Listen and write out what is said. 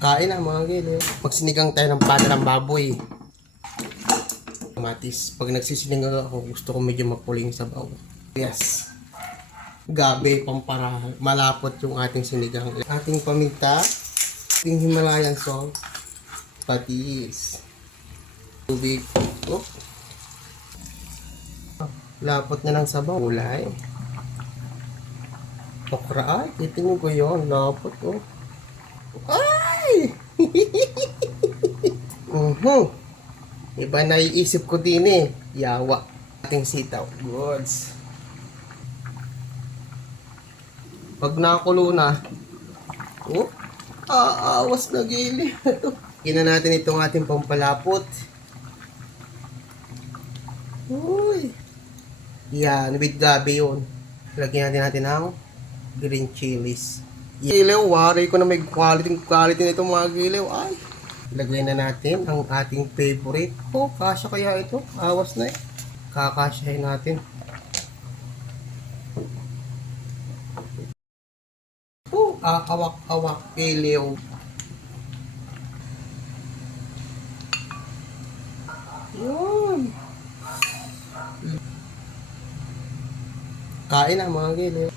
Kain na mga gili. Magsinigang tayo ng pata ng baboy. Kamatis. Pag nagsisinigang ako, gusto ko medyo mapuling sabaw. Yes. Gabi, pampara. Malapot yung ating sinigang. Ating paminta. Ating Himalayan salt. Patis. Tubig. Oh. Lapot na ng sabaw. Ulay. Okra. Ay, titingin ko yun. Lapot oh. Ay! Iba na iisip ko din eh. Yawa. Ating sitaw. Goods. Pag nakulo na, oh, aawas na gili. Kina natin itong ating pampalapot. Uy. Yan, with gabi yun. Lagyan natin ang green chilies. Gilew, wari ko na may quality nito mga gilew. Ay, lagay na natin ang ating favorite. Oh, kasya kaya ito? Awas na eh. Kakasyahin natin. Oh, kawak-kawak gilew. Yun. Kain na mga gilew.